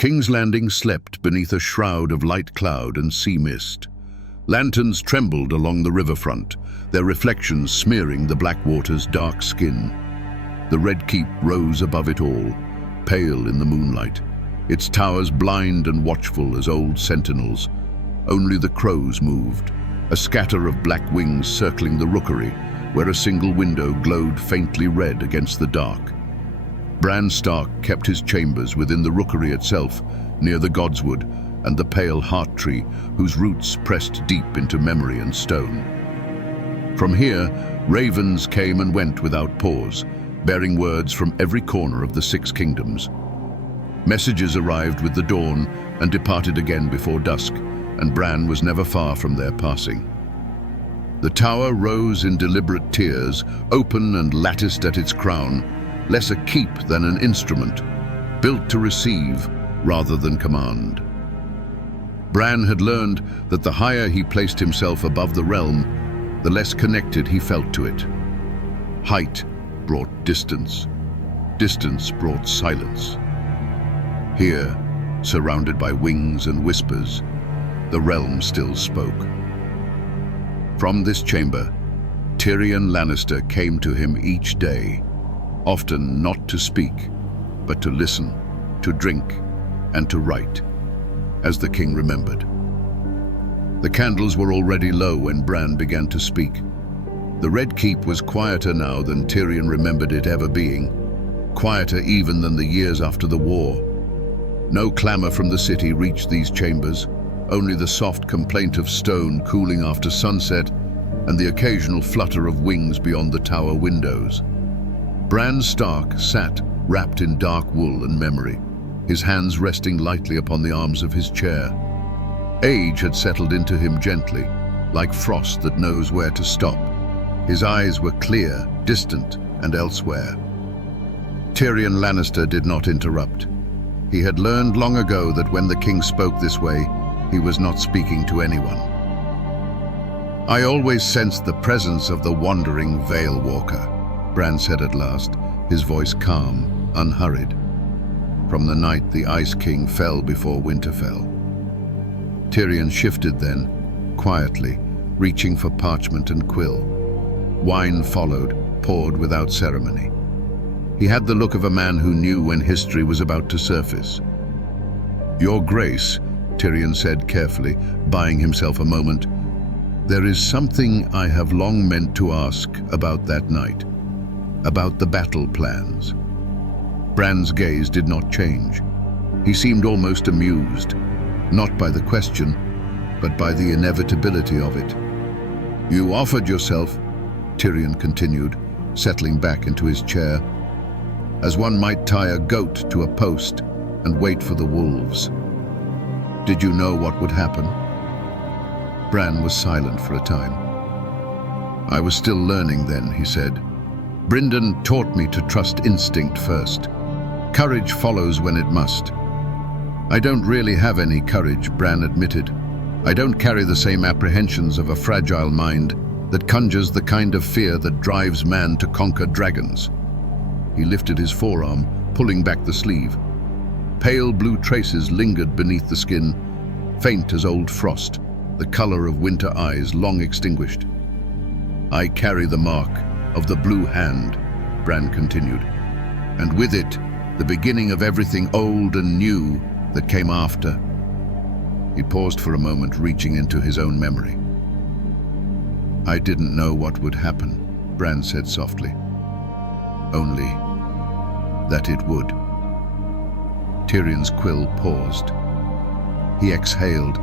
King's Landing slept beneath a shroud of light cloud and sea mist. Lanterns trembled along the riverfront, their reflections smearing the black water's dark skin. The Red Keep rose above it all, pale in the moonlight, its towers blind and watchful as old sentinels. Only the crows moved, a scatter of black wings circling the rookery, where a single window glowed faintly red against the dark. Bran Stark kept his chambers within the rookery itself, near the godswood and the pale heart tree whose roots pressed deep into memory and stone. From here, ravens came and went without pause, bearing words from every corner of the Six Kingdoms. Messages arrived with the dawn and departed again before dusk, and Bran was never far from their passing. The tower rose in deliberate tiers, open and latticed at its crown, less a keep than an instrument, built to receive rather than command. Bran had learned that the higher he placed himself above the realm, the less connected he felt to it. Height brought distance. Distance brought silence. Here, surrounded by wings and whispers, the realm still spoke. From this chamber, Tyrion Lannister came to him each day, often not to speak, but to listen, to drink, and to write, as the king remembered. The candles were already low when Bran began to speak. The Red Keep was quieter now than Tyrion remembered it ever being, quieter even than the years after the war. No clamor from the city reached these chambers, only the soft complaint of stone cooling after sunset and the occasional flutter of wings beyond the tower windows. Bran Stark sat wrapped in dark wool and memory, his hands resting lightly upon the arms of his chair. Age had settled into him gently, like frost that knows where to stop. His eyes were clear, distant, and elsewhere. Tyrion Lannister did not interrupt. He had learned long ago that when the king spoke this way, he was not speaking to anyone. "I always sensed the presence of the wandering Vale Walker," Bran said at last, his voice calm, unhurried. "From the night the Ice King fell before Winterfell." Tyrion shifted then, quietly, reaching for parchment and quill. Wine followed, poured without ceremony. He had the look of a man who knew when history was about to surface. "Your Grace," Tyrion said carefully, buying himself a moment, "there is something I have long meant to ask about that night, about the battle plans." Bran's gaze did not change. He seemed almost amused, not by the question, but by the inevitability of it. "You offered yourself," Tyrion continued, settling back into his chair, "as one might tie a goat to a post and wait for the wolves. Did you know what would happen?" Bran was silent for a time. "I was still learning then," he said. "Brynden taught me to trust instinct first. Courage follows when it must." "I don't really have any courage," Bran admitted. "I don't carry the same apprehensions of a fragile mind that conjures the kind of fear that drives man to conquer dragons." He lifted his forearm, pulling back the sleeve. Pale blue traces lingered beneath the skin, faint as old frost, the color of winter eyes long extinguished. "I carry the mark of the blue hand," Bran continued, "and with it, the beginning of everything old and new that came after." He paused for a moment, reaching into his own memory. "I didn't know what would happen," Bran said softly. "Only that it would." Tyrion's quill paused. He exhaled,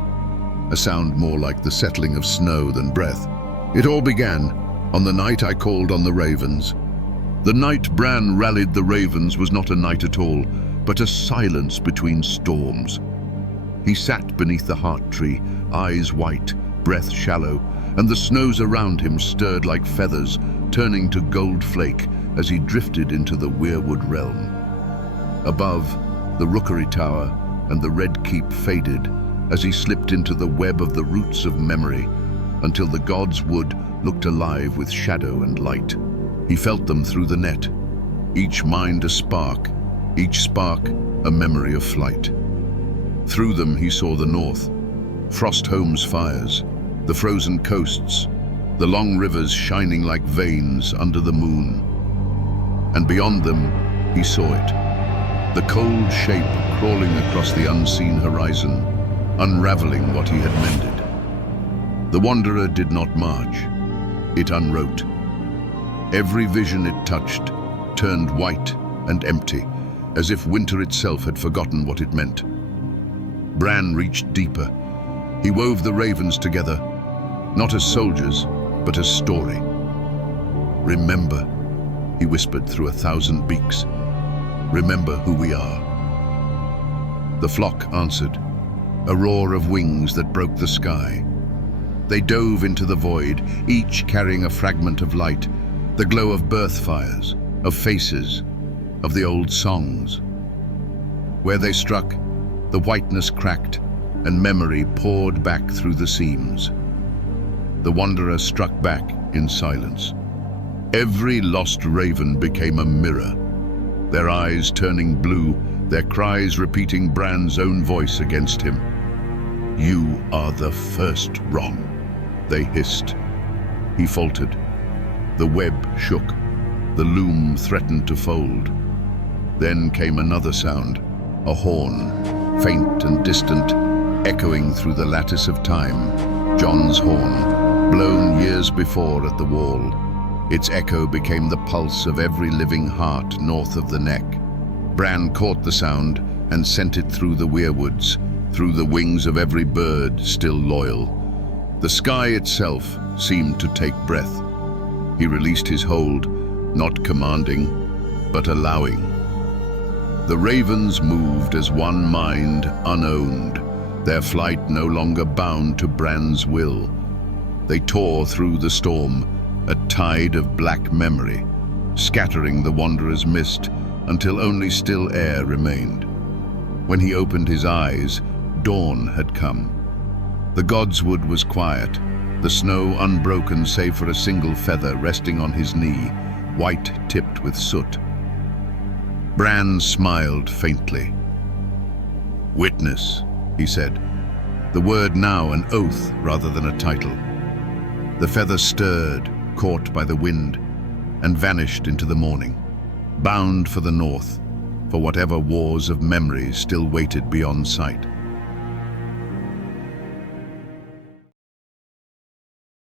a sound more like the settling of snow than breath. "It all began on the night I called on the ravens. The night Bran rallied the ravens was not a night at all, but a silence between storms. He sat beneath the heart tree, eyes white, breath shallow, and the snows around him stirred like feathers, turning to gold flake as he drifted into the weirwood realm. Above, the rookery tower and the Red Keep faded as he slipped into the web of the roots of memory until the god's wood looked alive with shadow and light. He felt them through the net, each mind a spark, each spark a memory of flight. Through them he saw the north, Frostholm's fires, the frozen coasts, the long rivers shining like veins under the moon. And beyond them, he saw it, the cold shape crawling across the unseen horizon, unraveling what he had mended. The Wanderer did not march, it unwrote. Every vision it touched turned white and empty, as if winter itself had forgotten what it meant. Bran reached deeper. He wove the ravens together, not as soldiers, but as story. Remember, he whispered through 1,000 beaks. Remember who we are. The flock answered, a roar of wings that broke the sky. They dove into the void, each carrying a fragment of light, the glow of birth fires, of faces, of the old songs. Where they struck, the whiteness cracked, and memory poured back through the seams. The Wanderer struck back in silence. Every lost raven became a mirror, their eyes turning blue, their cries repeating Bran's own voice against him. You are the first wrong, they hissed. He faltered. The web shook. The loom threatened to fold. Then came another sound, a horn, faint and distant, echoing through the lattice of time. Jon's horn, blown years before at the wall. Its echo became the pulse of every living heart north of the neck. Bran caught the sound and sent it through the weirwoods, through the wings of every bird still loyal. The sky itself seemed to take breath. He released his hold, not commanding, but allowing. The ravens moved as one mind, unowned, their flight no longer bound to Bran's will. They tore through the storm, a tide of black memory, scattering the Wanderer's mist until only still air remained. When he opened his eyes, dawn had come. The Godswood was quiet, the snow unbroken save for a single feather resting on his knee, white tipped with soot. Bran smiled faintly. Witness, he said, the word now an oath rather than a title. The feather stirred, caught by the wind, and vanished into the morning, bound for the north, for whatever wars of memory still waited beyond sight.